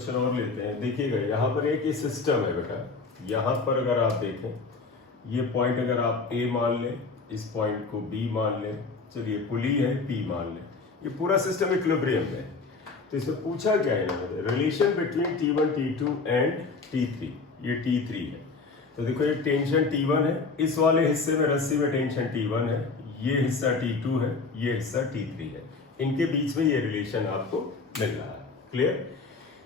Question और लेते हैं। देखिएगा यहाँ पर एक ये सिस्टम है बेटा, यहाँ पर अगर आप देखें ये पॉइंट अगर आप ए मान लें, इस पॉइंट को बी मान लें, चलिए पुली है पी मान लें, ये पूरा सिस्टम इक्विलिब्रियम है। तो इसमें पूछा क्या है इन्होंने, relation between T1 T2 and T3, ये T3 है। तो देखो ये टेंशन T1 है, इस वाले हिस्से में रस्सी में टेंशन T1 है, ये हिस्सा T2 है, ये हिस्सा T3 है, इनके बीच में ये रिलेशन आपको मिल रहा है। क्लियर?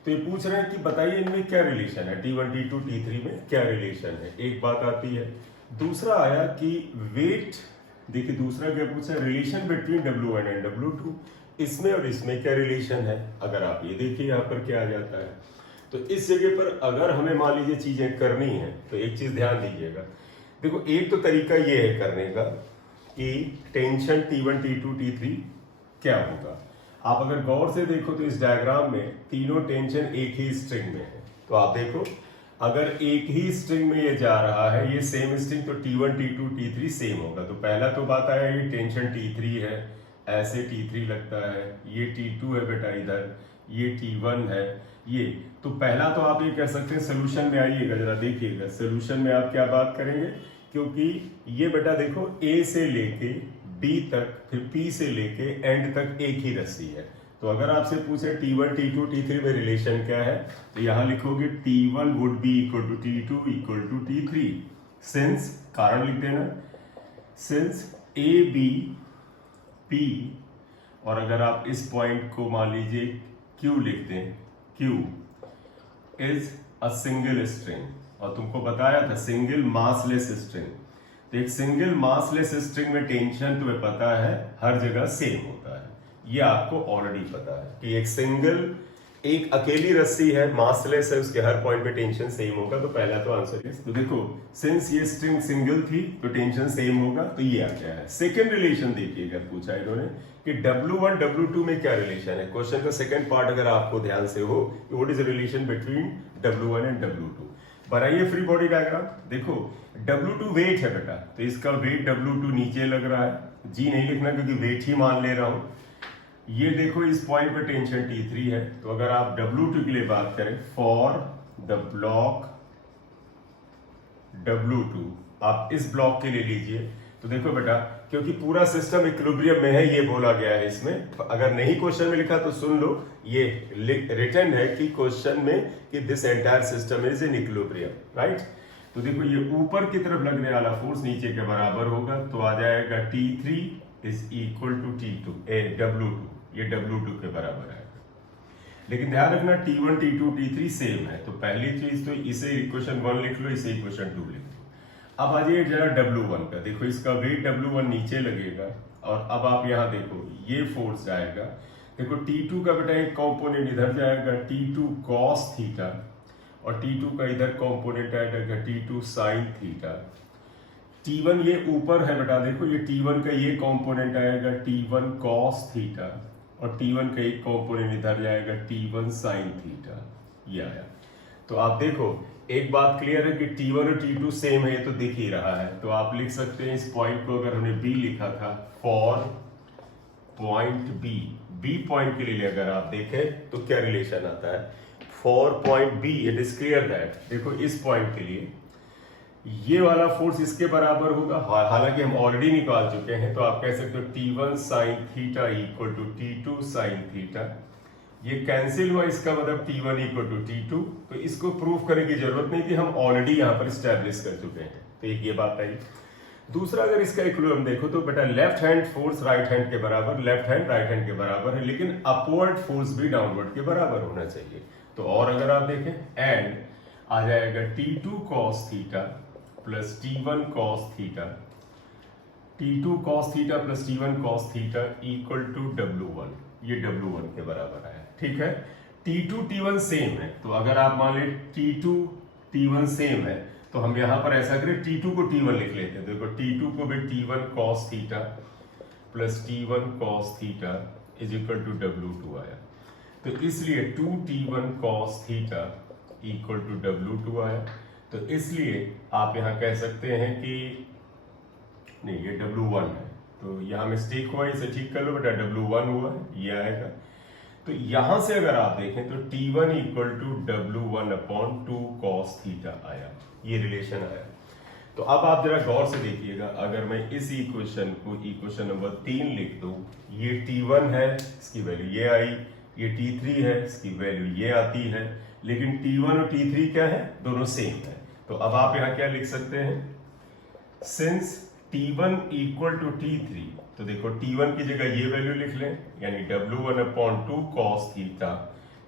तो ये पूछ रहे हैं कि बताइए इनमें क्या रिलेशन है, T1 T2 T3 में क्या रिलेशन है। एक बात आती है। दूसरा आया कि वेट, देखिए दूसरा क्या पूछा, relation between W1 and W2, इसमें और इसमें क्या रिलेशन है। अगर आप ये देखिए यहाँ पर क्या आ जाता है, तो इस जगह पर अगर हमें मान लीजिए चीजें करनी है तो एक चीज ध्यान दीजिएगा। देखो एक तो तरीका ये है करने का कि टेंशन T1 T2 T3 क्या होगा। आप अगर गौर से देखो तो इस डायग्राम में तीनों टेंशन एक ही स्ट्रिंग में है। तो आप देखो अगर एक ही स्ट्रिंग में ये जा रहा है, ये सेम स्ट्रिंग, तो T1 T2 T3 सेम होगा। तो पहला तो बात आया ये टेंशन T3 है, ऐसे T3 लगता है, ये T2 है बेटा इधर, ये T1 है ये। तो पहला तो आप ये कह सकते हैं, सोल्यूशन में आइएगा जरा देखिएगा, सोल्यूशन में आप क्या बात करेंगे, क्योंकि ये बेटा देखो A से लेके B तक फिर P से लेके एंड तक एक ही रस्सी है। तो अगर आपसे पूछे T1 T2 T3 में रिलेशन क्या है, तो यहां लिखोगे T1 would be equal to T2 equal to T3, since, कारण लिख देना, सिंस A B P, और अगर आप इस पॉइंट को मान लीजिए Q लिख दें, Q is a single string, और तुमको बताया था सिंगल मासलेस स्ट्रिंग। तो एक सिंगल मासलेस स्ट्रिंग में टेंशन तुम्हें पता है हर जगह सेम होता है, ये आपको ऑलरेडी पता है कि एक सिंगल, एक अकेली रस्सी है, मासलेस है, उसके हर पॉइंट पे टेंशन सेम होगा। तो पहला तो आंसर है। तो देखो सिंस ये स्ट्रिंग सिंगल थी तो टेंशन सेम होगा, तो ये आ गया है। सेकंड रिलेशन देखिएगा, पूछा इन्होंने कि W1 W2 में क्या रिलेशन है। क्वेश्चन का सेकंड पार्ट अगर आपको ध्यान से हो, what is relation between W1 and W2। बनाइए फ्री बॉडी डायग्राम। देखो W2 वेट है बेटा, तो इसका वेट W2 नीचे लग रहा है, जी नहीं लिखना क्योंकि वेट ही मान ले रहा हूं। ये देखो इस पॉइंट पे टेंशन T3 है, तो अगर आप W2 के लिए बात करें, फॉर द ब्लॉक W2, आप इस ब्लॉक के लिए लीजिए। तो देखो बेटा, क्योंकि पूरा सिस्टम इक्विलिब्रियम में है, ये बोला गया है इसमें। तो अगर नहीं क्वेश्चन में लिखा तो सुन लो, ये रिटन है कि क्वेश्चन में कि this entire system is in equilibrium, right. तो देखो ये ऊपर की तरफ लगने वाला फोर्स नीचे के बराबर होगा, तो आ जाएगा T3 is equal to T2 W2, ये W2 के बराबर है। लेकिन ध्यान रखना T1 T2 T3 सेम है। तो पहली चीज तो इसे इक्वेशन 1 लिख लो, इसे इक्वेशन 2 लिख लो। अब आ जाइए जरा W1 का। देखो इसका वेट W1 नीचे लगेगा, और अब आप यहां देखो ये फोर्स जाएगा। देखो T2 का बेटा एक कंपोनेंट इधर जाएगा, T2 cos थीटा, और T2 का इधर कंपोनेंट आएगा T2 sin थीटा। T1 ये ऊपर है बेटा, देखो ये T1 का ये कंपोनेंट आएगा T1 cos थीटा, और T1 का एक कंपोनेंट इधर जाएगा T1 sin थीटा, ये आया। तो आप देखो एक बात क्लियर है कि T1 और T2 सेम है, ये तो दिख ही रहा है। तो आप लिख सकते हैं इस पॉइंट को, अगर हमने B लिखा था, फॉर पॉइंट B पॉइंट के लिए अगर आप देखें तो क्या रिलेशन आता है, for point B it is clear that, देखो इस पॉइंट के लिए ये वाला फोर्स इसके बराबर होगा, हालांकि हम ऑलरेडी निकाल चुके हैं। तो आप कह सकते हो T1 sin theta equal to T2 sin theta, ये कैंसिल हुआ, इसका मतलब T1 इक्वल टू T2। तो इसको प्रूफ करने की जरूरत नहीं थी, हम ऑलरेडी यहाँ पर स्टैब्लिश कर चुके हैं। तो एक ये बात आई। दूसरा अगर इसका इक्विलिब्रियम देखो तो बेटा left hand force right hand के बराबर, लेफ्ट हैंड राइट हैंड के बराबर है, लेकिन अपवर्ड फोर्स भी डाउनवर्ड के बराबर होना चाहिए। तो और अगर आप देखें, एंड आ जाएगा T2 cos theta plus T1 cos theta, T2 cos theta plus T1 cos theta equal to W1, ये W1 के बराबर है। ठीक है, T2 T1 सेम है, तो अगर आप मान ले T2 T1 सेम है, तो हम यहां पर ऐसा करें T2 को T1 लिख लेते हैं। देखो T2 को भी T1 cos theta plus T1 cos theta is equal to W2 आया। तो इसलिए 2T1 cos theta equal to W2 आया। तो इसलिए आप यहां कह सकते हैं कि नहीं, ये W1 है, तो यहां मिस्टेक हुआ, इसे ठीक कर लो बेटा, W1 हुआ, ये आएगा। तो यहां से अगर आप देखें तो T1 equal to W1/2 cos theta आया, ये रिलेशन आया। तो अब आप जरा गौर से देखिएगा, अगर मैं इस इक्वेशन को इक्वेशन नंबर 3 लिख दूं, ये T1 है, इसकी वैल्यू ये आई, ये T3 है, इसकी वैल्यू ये आती है, लेकिन T1 और T3 क्या है, दोनों सेम है। तो अब आप यहां क्या लिख सकते हैं, since T1 equal to T3, तो देखो T1 की जगह ये वैल्यू लिख लें, यानी W1/2 cos theta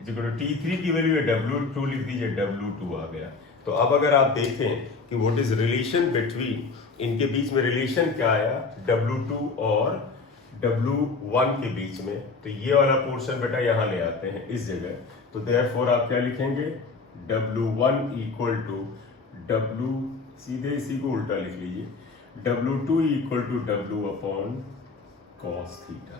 equal to T3 की वैल्यू है W2 लिख दीजिए, W2 आ गया। तो अब अगर आप देखें कि व्हाट इज रिलेशन बिटवीन, इनके बीच में रिलेशन क्या आया, W2 और W1 के बीच में, तो ये वाला पोर्शन बेटा यहां ले आते हैं इस जगह। तो देयरफॉर आप क्या लिखेंगे, W1 इक्वल टू W, सीधे इसी को उल्टा लिख लीजिए, W2 equal to W cos theta,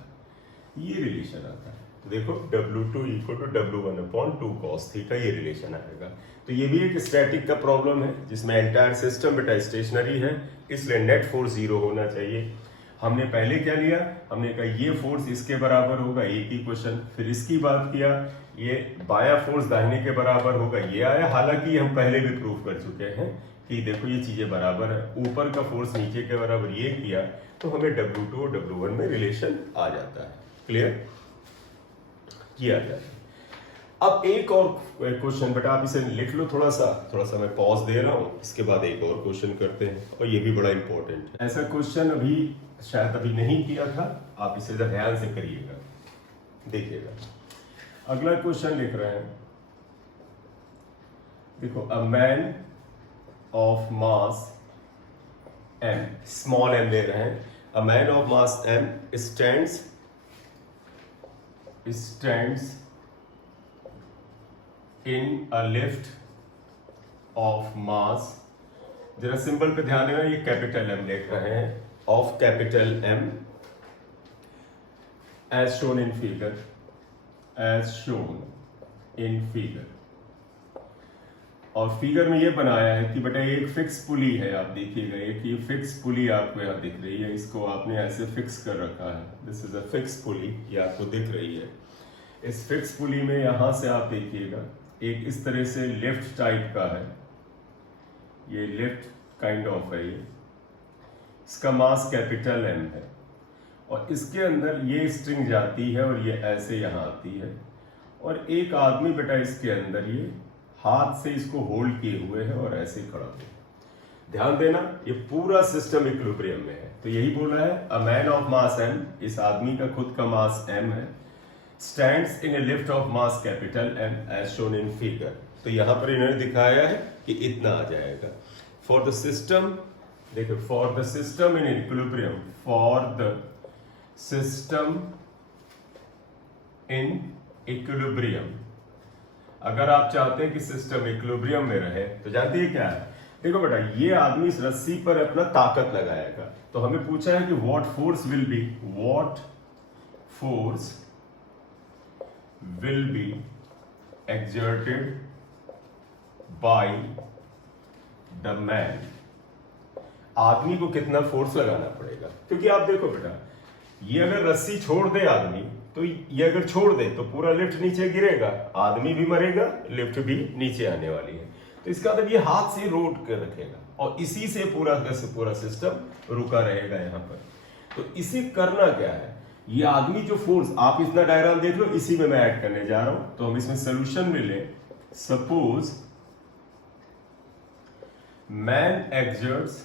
ये रिलेशन आता है। तो देखो W2 equal to W1/2 cos theta, ये रिलेशन आएगा। तो ये भी एक स्टैटिक का प्रॉब्लम है जिसमें एंटायर सिस्टम बेटा स्टेशनरी है, इसलिए नेट फोर्स 0 होना चाहिए। हमने पहले क्या लिया, हमने कहा ये फोर्स इसके बराबर होगा, एक ही क्वेश्चन, फिर इसकी बात किया, ये बायां फोर्स दाहिने के बराबर होगा, ये आया। हालांकि हम पहले भी प्रूव कर चुके हैं कि देखो ये चीजें बराबर है, ऊपर का फोर्स नीचे के बराबर, ये किया तो हमें W2 और W1 में रिलेशन आ जाता है। क्लियर, ये आ जाता है। अब एक और क्वेश्चन बेटा आप इसे लिख लो, थोड़ा सा मैं पॉज दे रहा हूं, इसके बाद एक और क्वेश्चन करते हैं, और ये भी बड़ा इंपॉर्टेंट है। ऐसा क्वेश्चन अभी शायद अभी नहीं किया था, आप इसे ध्यान से करिएगा, देखिएगा। अगला क्वेश्चन लिख रहे हैं, देखो, अ man of mass m, small m ले रहे हैं, अ man of mass m stands in a lift of मास, जरा सिंबल पे ध्यान देना, ये कैपिटल M लिख रहे हैं, of capital M as shown in figure, और फिगर में ये बनाया है कि बेटा एक फिक्स पुली है, आप देखिएगा, एक ये फिक्स पुली आपको यहाँ दिख रही है, इसको आपने ऐसे फिक्स कर रखा है, दिस इज अ फिक्स पुली, ये आपको दिख रही है। इस फिक्स पुली में यहां से आप देखिएगा एक इस तरह से लिफ्ट टाइप का है, ये लिफ्ट काइंड ऑफ है, ये इसका मास कैपिटल M है, और इसके अंदर ये स्ट्रिंग जाती है और ये ऐसे यहां आती है, और एक आदमी बेटा इसके अंदर ये हाथ से इसको होल्ड किए हुए है और ऐसे खड़ा है। ध्यान देना, ये पूरा सिस्टम इक्विलिब्रियम में है। तो यही बोला है, a man of mass M, इस आदमी का खुद का मास M है, stands in a lift of mass capital M as shown in figure. तो यहां पर इन्होंने दिखाया है कि इतना आ जाएगा। फॉर द सिस्टम, देखो, for the system in equilibrium, for the system in equilibrium, अगर आप चाहते हैं कि सिस्टम इक्विलिब्रियम में रहे तो जानते हैं क्या है, देखो बेटा, ये आदमी इस रस्सी पर अपना ताकत लगाएगा, तो हमें पूछा है कि what force will be, what force will be exerted by the man, आदमी को कितना फोर्स लगाना पड़ेगा, क्योंकि आप देखो बेटा, ये अगर रस्सी छोड़ दे आदमी, तो ये अगर छोड़ दे तो पूरा लिफ्ट नीचे गिरेगा, आदमी भी मरेगा, लिफ्ट भी नीचे आने वाली है। तो इसका मतलब ये हाथ से रोक कर रखेगा और इसी से पूरा सिस्टम रुका रहेगा यहाँ पर। तो इसे करना क्या है, ये आदमी जो फोर्स, आप इतना डायग्राम देख लो, इसी में मैं ऐड करने जा रहा हूं, तो हम इसमें सोल्यूशन में लें। Suppose man exerts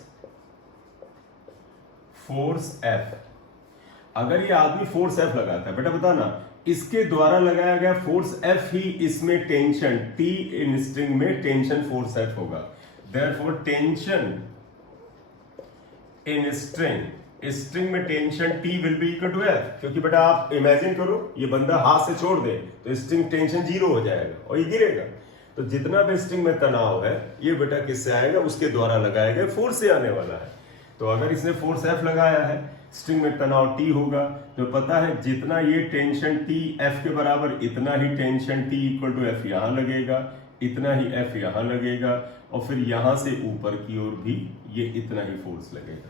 force F, अगर ये आदमी फोर्स F लगाता है, बेटा बताना, इसके द्वारा लगाया गया फोर्स F ही इसमें टेंशन T, इन स्ट्रिंग में टेंशन फोर्स F होगा। देयरफॉर टेंशन इन स्ट्रिंग में tension T will be equal to F, क्योंकि बेटा आप इमेजिन करो, ये बंदा हाथ से छोड़ दे तो स्ट्रिंग टेंशन 0 हो जाएगा और ये गिरेगा। तो जितना भी स्ट्रिंग में तनाव है, ये बेटा किससे आएगा, उसके द्वारा लगाया गया फोर्स से आने वाला है। तो अगर इसने फोर्स F लगाया है, स्ट्रिंग में तनाव T होगा, तो पता है जितना ये टेंशन T F के बराबर, इतना ही tension T equal to F यहां लगेगा, इतना ही F यहां लगेगा, और फिर यहां से ऊपर की ओर भी ये इतना ही फोर्स लगेगा।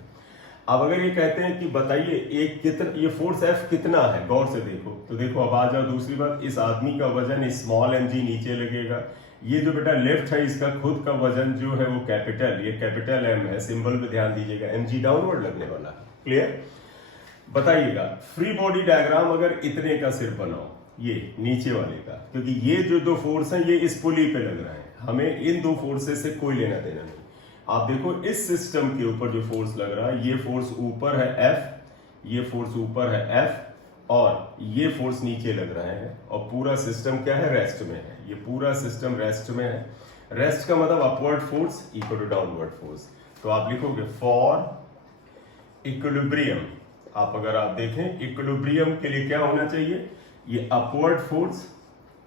अब अगर ये कहते हैं कि बताइए एक कितना, ये फोर्स एफ कितना है, गौर से देखो तो देखो अब आ जाओ दूसरी बात, इस आदमी का वजन स्मॉल एम जी नीचे लगेगा, ये जो बेटा लेफ्ट है इसका खुद का वजन जो है वो कैपिटल, ये कैपिटल एम है, सिंबल पे ध्यान दीजिएगा, एम जी डाउनवर्ड लगने वाला है। क्लियर? बताइएगा फ्री बॉडी डायग्राम अगर इतने का सिर्फ बनाओ, ये नीचे वाले का, क्योंकि ये जो दो फोर्स हैं ये इस पुली पे लग रहा है, हमें इन दो फोर्सेस से कोई लेना देना नहीं। आप देखो इस सिस्टम के ऊपर जो फोर्स लग रहा है, ये फोर्स ऊपर है एफ, ये फोर्स ऊपर है एफ, और ये फोर्स नीचे लग रहे हैं, और पूरा सिस्टम क्या है, रेस्ट में है, ये पूरा सिस्टम रेस्ट में है। रेस्ट का मतलब upward force equal to downward force. तो आप लिखोगे फॉर इक्विलिब्रियम, आप अगर आप देखें इक्विलिब्रियम के लिए क्या होना चाहिए, ये upward force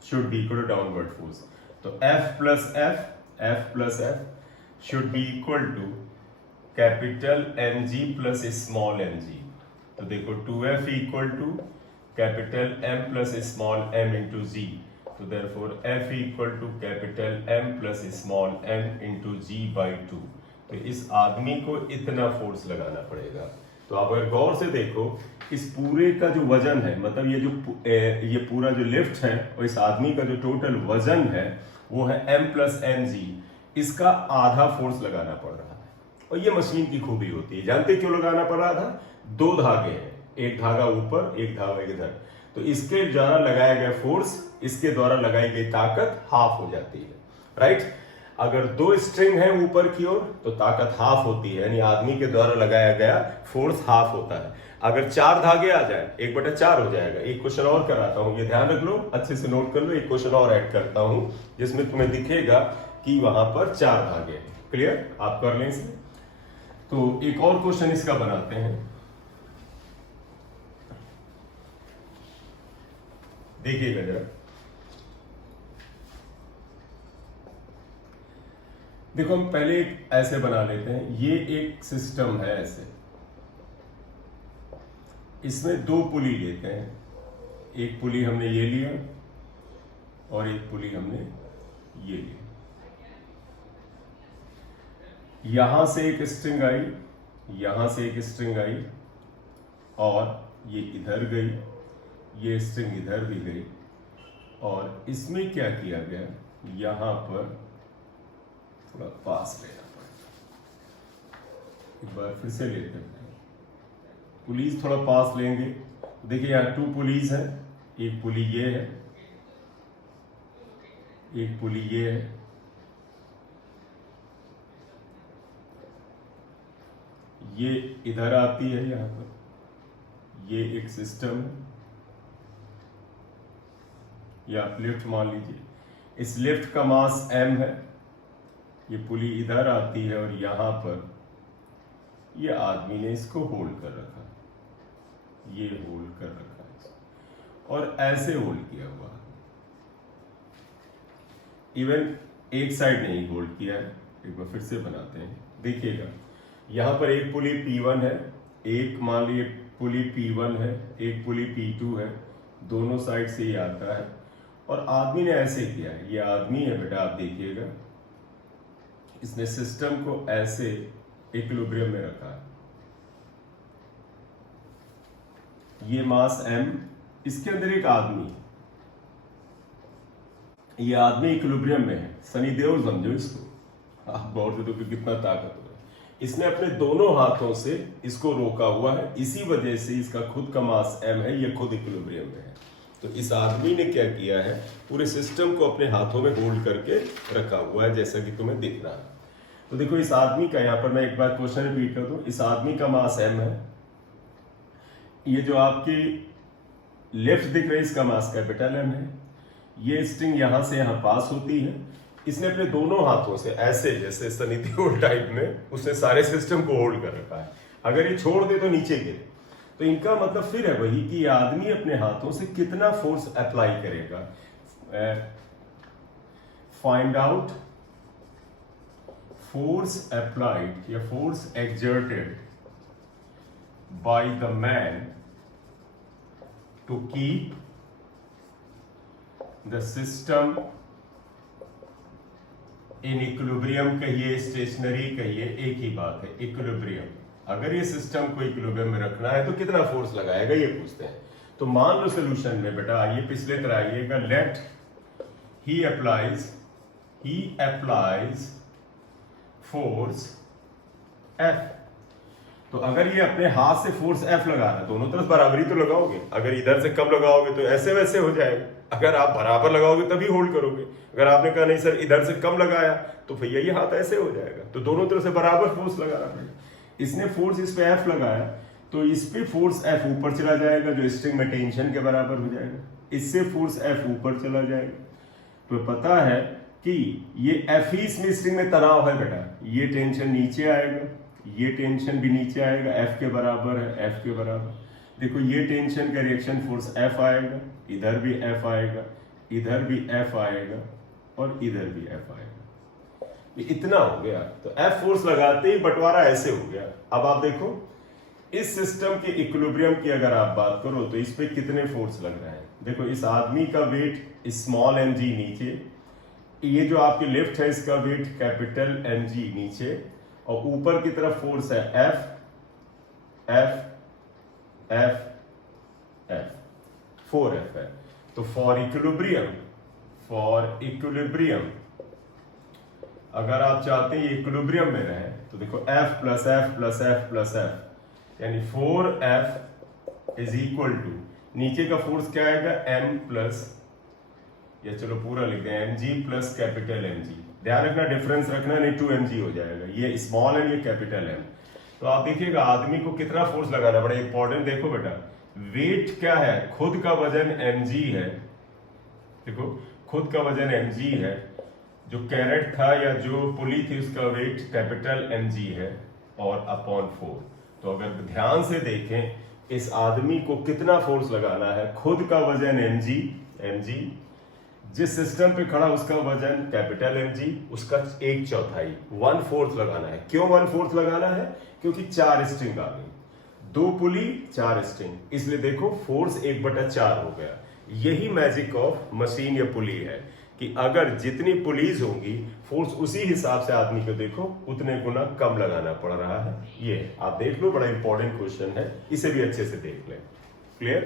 should be equal to downward force. तो F plus F should be equal to capital mg plus small mg। तो देखो 2f equal to capital m plus small m into g, तो therefore f equal to capital m plus small m into g by 2। तो इस आदमी को इतना force लगाना पड़ेगा। तो आप अगर गौर से देखो इस पूरे का जो वजन है, मतलब ये पूरा जो लिफ्ट है और इस आदमी का जो टोटल वजन है वो है m प्लस एम जी, इसका आधा फोर्स लगाना पड़ रहा है। और ये मशीन की खूबी होती है, जानते क्यों लगाना पड़ रहा था, दो धागे हैं, एक धागा ऊपर एक धागा इधर, तो इसके द्वारा लगाया गया फोर्स इसके द्वारा लगाई गई ताकत हाफ हो जाती है, राइट। अगर दो स्ट्रिंग है ऊपर की ओर तो ताकत हाफ होती है, यानी आदमी के द्वारा लगाया गया फोर्स हाफ होता है। अगर चार धागे आ जाए 1/4 हो जाएगा। एक क्वेश्चन और कराता हूं, ये ध्यान रख लो, अच्छे से नोट कर लो, एक क्वेश्चन और ऐड करता हूं जिसमें तुम्हें दिखेगा कि वहां पर 4 धागे हैं। क्लियर? आप कर लें इसे। तो एक और क्वेश्चन इसका बनाते हैं, देखिएगा जरा। देखो हम पहले एक ऐसे बना लेते हैं, ये एक सिस्टम है ऐसे, इसमें दो पुली लेते हैं, एक पुली हमने ये लिया और एक पुली हमने ये लिया। यहां से एक स्ट्रिंग आई, यहां से एक स्ट्रिंग आई और ये इधर गई, ये स्ट्रिंग इधर भी गई, और इसमें क्या किया गया, यहां पर थोड़ा पास लेना पड़ेगा। एक बार फिर से लेते हैं, पुलीज थोड़ा पास लेंगे। देखिए यहाँ 2 पुलीज हैं, एक पुली ये है, एक पुली ये है, ये इधर आती है यहां पर, ये एक सिस्टम है, ये आप लिफ्ट मान लीजिए, इस लिफ्ट का मास m है, ये पुली इधर आती है और यहां पर ये आदमी ने इसको होल्ड कर रखा, ये होल्ड कर रखा है और ऐसे होल्ड किया हुआ, इवन एक साइड नहीं होल्ड किया है। एक बार फिर से बनाते हैं, देखिएगा यहां पर एक पुली P1 है, एक मान लीजिए पुली P1 है, एक पुली P2 है, दोनों साइड से ये आता है और आदमी ने ऐसे किया है, ये आदमी है बेटा, आप देखिएगा इसने सिस्टम को ऐसे इक्विलिब्रियम में रखा है, ये मास m, इसके अंदर एक आदमी, ये आदमी इक्विलिब्रियम में है, शनि देओल समझो इसको, आप गौर से देखो कितना ताकतवर है। इसने अपने दोनों हाथों से इसको रोका हुआ है, इसी वजह से इसका खुद का मास m है, ये खुद इक्विलिब्रियम में है। तो इस आदमी ने क्या किया है, पूरे सिस्टम को अपने हाथों में होल्ड करके रखा हुआ है, जैसा कि तुम्हें दिख रहा है। तो देखो इस आदमी का, यहां पर मैं एक बार क्वेश्चन रिपीट कर दूं, इस आदमी का मास m है, ये जो आपकी लेफ्ट दिख रही है इसका मास कैपिटल M है, ये स्ट्रिंग यहां से यहां पास होती है, इसने अपने दोनों हाथों से ऐसे जैसे सनी देओल टाइप में उसने सारे सिस्टम को होल्ड कर रखा है, अगर ये छोड़ दे तो नीचे गिरे। तो इनका मतलब फिर है वही कि आदमी अपने हाथों से कितना फोर्स अप्लाई करेगा। फाइंड आउट फोर्स अप्लाइड या force exerted by the man to keep the system in equilibrium, कहिए स्टेशनरी कहिए, एक ही बात है, इक्विलिब्रियम। अगर ये सिस्टम को इक्विलिब्रियम में रखना है तो कितना फोर्स लगाएगा ये पूछते हैं। तो मान लो सोल्यूशन में बेटा आइए पिछले तरह आइएगा, लेट ही अप्लाइज फोर्स F। तो अगर ये अपने हाथ से फोर्स F लगा रहा है, दोनों तरफ बराबरी तो लगाओगे, अगर इधर से कम लगाओगे तो ऐसे वैसे हो जाएगा, अगर आप बराबर लगाओगे तभी होल्ड करोगे। अगर आपने कहा नहीं सर इधर से कम लगाया तो भैया ये हाथ ऐसे हो जाएगा। तो दोनों तरफ से बराबर फोर्स लगाना पड़ेगा। इसने फोर्स इस पे F लगाया तो इस पे फोर्स F ऊपर चला जाएगा जो स्ट्रिंग में टेंशन के बराबर हो जाएगा, इससे फोर्स F ऊपर चला जाएगा। तो पता है कि ये F ही इसमें स्ट्रिंग में तनाव है बेटा, ये टेंशन नीचे आएगा, ये टेंशन भी नीचे आएगा, F के बराबर है, F के बराबर। देखो ये टेंशन का रिएक्शन फोर्स F आएगा, इधर भी F आएगा, इधर भी F आएगा और इधर भी F आएगा। ये इतना हो गया। तो F फोर्स लगाते ही बंटवारा ऐसे हो गया। अब आप देखो इस सिस्टम के इक्विलिब्रियम की अगर आप बात करो तो इस पे कितने फोर्स लग रहे हैं। देखो इस आदमी का वेट स्मॉल mg नीचे, ये जो आपके लेफ्ट है इसका वेट कैपिटल mg नीचे, और ऊपर की तरफ फोर्स है F F F F 4F है। तो फॉर इक्विलिब्रियम अगर आप चाहते हैं इक्विलिब्रियम में रहे तो देखो F plus F plus F plus F यानी 4F इज इक्वल टू, नीचे का फोर्स क्या आएगा m प्लस, या चलो पूरा लिख दें mg प्लस कैपिटल mg। ध्यान रखना डिफरेंस रखना नहीं 2mg हो जाएगा, ये स्मॉल है ये कैपिटल m। तो आप देखिएगा आदमी को कितना फोर्स लगाना पड़ेगा, इंपॉर्टेंट देखो बेटा, वेट क्या है, खुद का वजन mg है, देखो खुद का वजन mg है, जो कैरेट था या जो पुली थी उसका वेट कैपिटल mg है और अपॉन 4। तो अगर ध्यान से देखें इस आदमी को कितना फोर्स लगाना है, खुद का वजन mg, जिस सिस्टम पे खड़ा उसका वजन कैपिटल mg, उसका 1/4 1/4 लगाना है। क्यों 1/4 लगाना है? क्योंकि 4 स्ट्रिंग आ गई, 2 पुली 4 स्ट्रिंग, इसलिए देखो फोर्स 1/4 हो गया। यही मैजिक ऑफ मशीन या पुली है कि अगर जितनी पुलीज होंगी फोर्स उसी हिसाब से आदमी को देखो उतने गुना कम लगाना पड़ रहा है। ये आप देख लो, बड़ा इंपॉर्टेंट क्वेश्चन है, इसे भी अच्छे से देख लें। क्लियर?